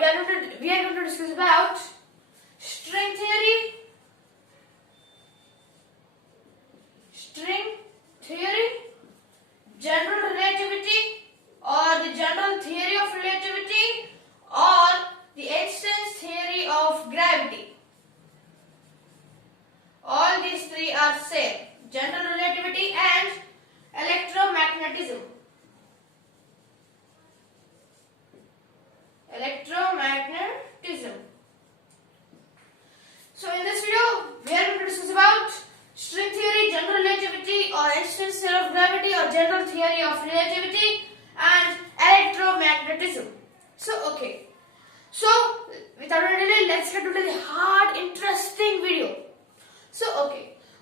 we are going to discuss about string theory, general relativity, or the general theory of relativity, or the Einstein's theory of gravity. All these three are same: general relativity and electromagnetism. So in this video, we are going to discuss about string theory, general relativity, or Einstein's theory of gravity, or general theory of relativity, and electromagnetism. So without any delay, let's get to the hard, interesting video.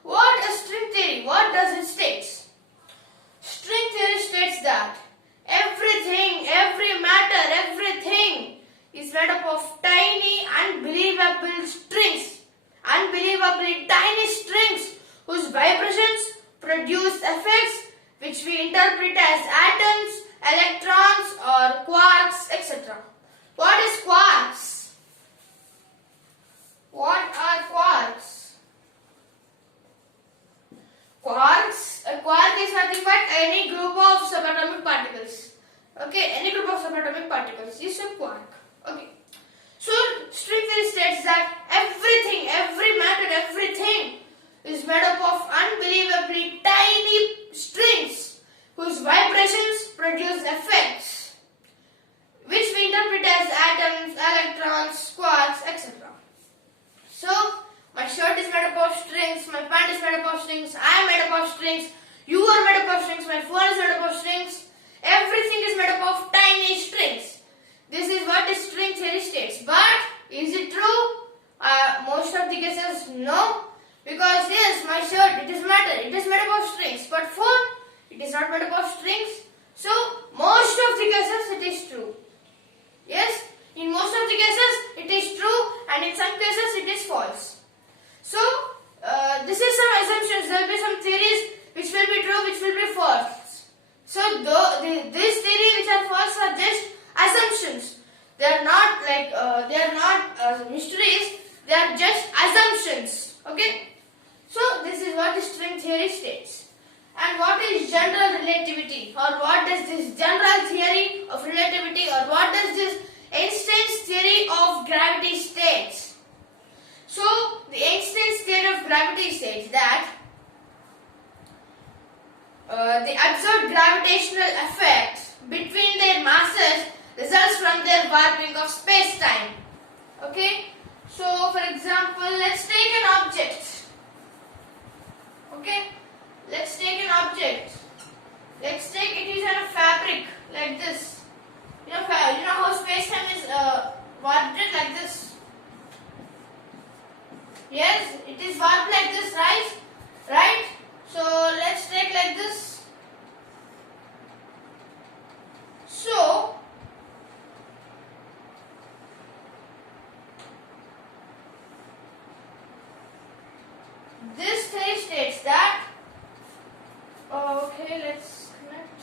What is string theory? What does it state? String theory states that everything, every matter, everything is made up of tiny, unbelievable strings, unbelievably tiny strings whose vibrations produce effects which we interpret as atoms, electrons, or quarks, etc. What is quarks? What are quarks? A quark is nothing but any group of subatomic particles. Okay, any group of subatomic particles is a quark. Okay. So string theory states that everything, every matter, everything is made up of unbelievably tiny strings whose vibrations produce effects which we interpret as atoms, electrons, quarks, etc. So my shirt is made up of strings, my pant is made up of strings, I am made up of strings, you are made up of strings, my phone is made up of strings, everything is made up of tiny strings. This is what string theory states. But is it true? Most of the cases, no. Because yes, my shirt, it is matter, it is made up of strings, but phone, it is not made up of strings. So most of the cases it is true. Yes, in most of the cases it is true, and in some cases it is false. So this is some assumptions. There will be some theories which will be true, which will be false. So these theories which are false are just assumptions. They are not mysteries. They are just assumptions. Okay. So this is what string theory states. And what is general relativity, or what does this general theory of relativity, or what does this Einstein's theory of gravity states? So the Einstein's theory of gravity states that the observed gravitational effect between their masses results from their warping of space-time. Okay. So for example, let's take an object. Okay. Let's take an object. Let's take it is in a fabric like this. You know how space-time is warped like this. Yes, it is warped like this, right? Right? So let's take like this. So this theory states that okay, let's connect.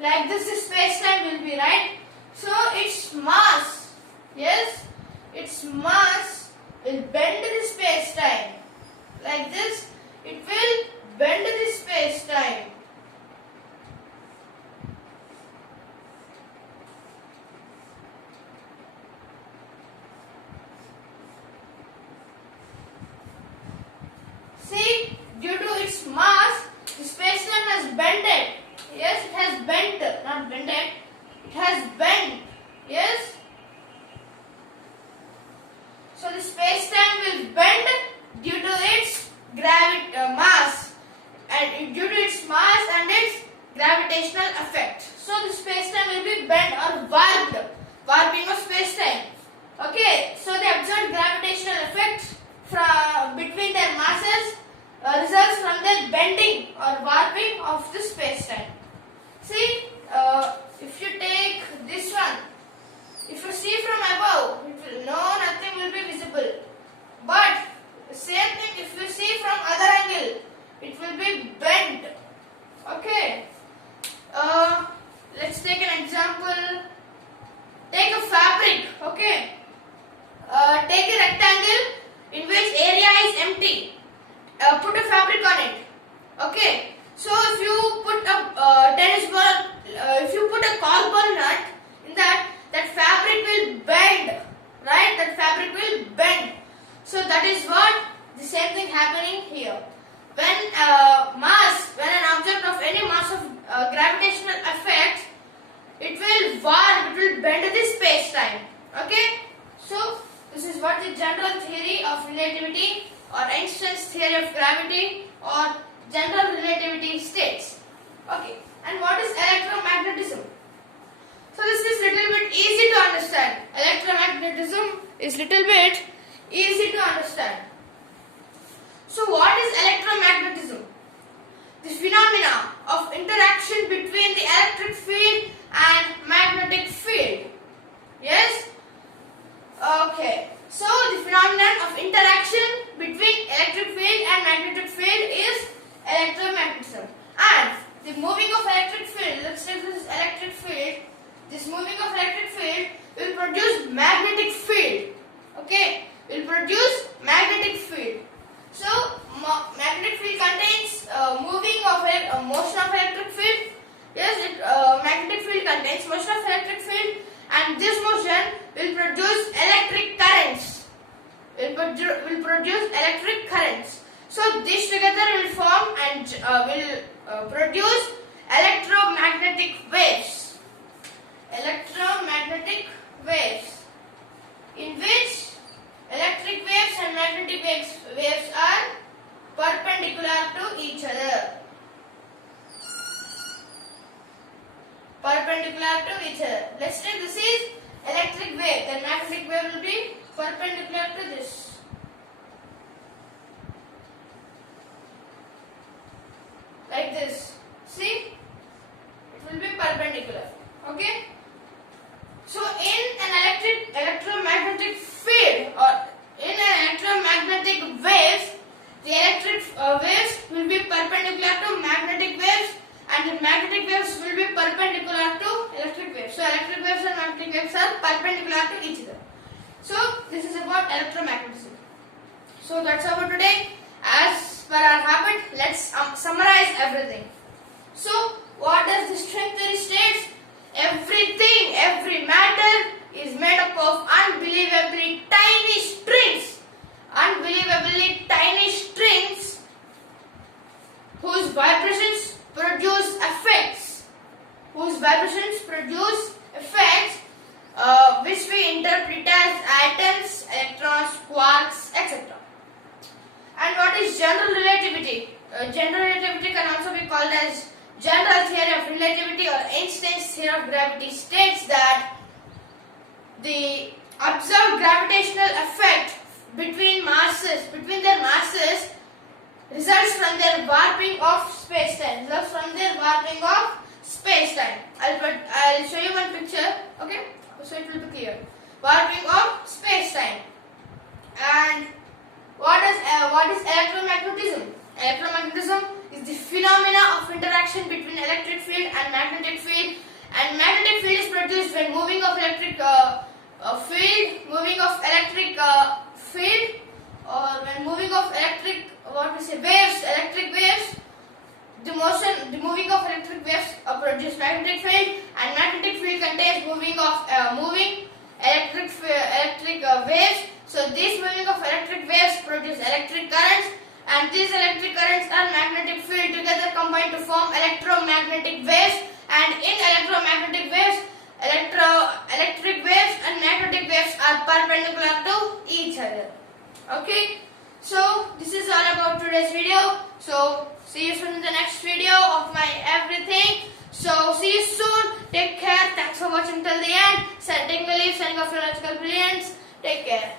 Like this is space-time will be, right? So its mass, yes, its mass will bend the space-time. Like this, it will bend the space-time. See, due to its mass, the space-time has bended. Yes, it has bent, not bended. It has bent. Yes. So the space-time will bend due to its mass, and due to its mass and its gravitational effect. So the space-time will be bent or warped, warping of space-time. Okay. So the observed gravitational effect from between their masses results from their bending or warping of the space-time. See, if you take this one, if you see from above, nothing will be visible. But same thing, if you see from other angle, it will be bent put a fabric on it. Okay. So if you put a tennis ball, if you put a golf ball nut in that fabric will bend, right? That fabric will bend. So that is what the same thing happening here. When when an object of any mass of gravitational effect, it will warp, it will bend the space-time. Okay. So this is what the general theory of relativity or Einstein's theory of gravity or general relativity states. Okay, and what is electromagnetism? So this is little bit easy to understand. Electromagnetism is little bit easy to understand. So what is electromagnetism? The phenomena of interaction between the electric field and magnetic field. Yes? Okay. So the phenomenon of interaction between electric field and magnetic field is electromagnetism. And the moving of electric field, let's say this is electric field, this moving of electric field will produce magnetic field. Okay, will produce magnetic field. So magnetic field contains moving of motion of electric field. Yes, magnetic field contains motion of electric field, and this motion will produce electric currents. Will produce electric currents. So these together will form and will produce electromagnetic waves. Electromagnetic waves, in which electric waves and magnetic waves are perpendicular to each other. Perpendicular to each other. Let's take this is electric wave, then magnetic wave will be perpendicular to this. Like this. See? It will be perpendicular. Okay? So in an electromagnetic field or in an electromagnetic waves, the electric waves will be perpendicular to magnetic waves, and the magnetic waves will be perpendicular to electric waves. So electric waves and magnetic waves are perpendicular to each other. So this is about electromagnetism. So that's all for today. As per our habit, let's summarize everything. So what does the string theory states? Everything, every matter is made up of unbelievably tiny strings. Unbelievably tiny strings whose vibrations produce effects. Whose vibrations produce effects which we interpret as atoms, electrons, quarks, etc. And what is general relativity? General relativity can also be called as general theory of relativity or Einstein's theory of gravity states that the observed gravitational effect between their masses results from their warping of space-time. I'll show you one picture, okay? So it will be clear. Warping of space-time. And what is electromagnetism? Electromagnetism is the phenomena of interaction between electric field and magnetic field. And magnetic field is produced when moving of electric field, or when moving of electric waves. The moving of electric waves produce magnetic field, and magnetic field contains moving electric waves. So these moving of electric waves produce electric currents, and these electric currents and magnetic field together combine to form electromagnetic waves. And in electromagnetic waves, electric waves and magnetic waves are perpendicular to each other. Okay, so this is all about today's video. So see you soon in the next video of my everything. So see you soon. Take care. Thanks for watching till the end. Signing off your logical brilliance. Take care.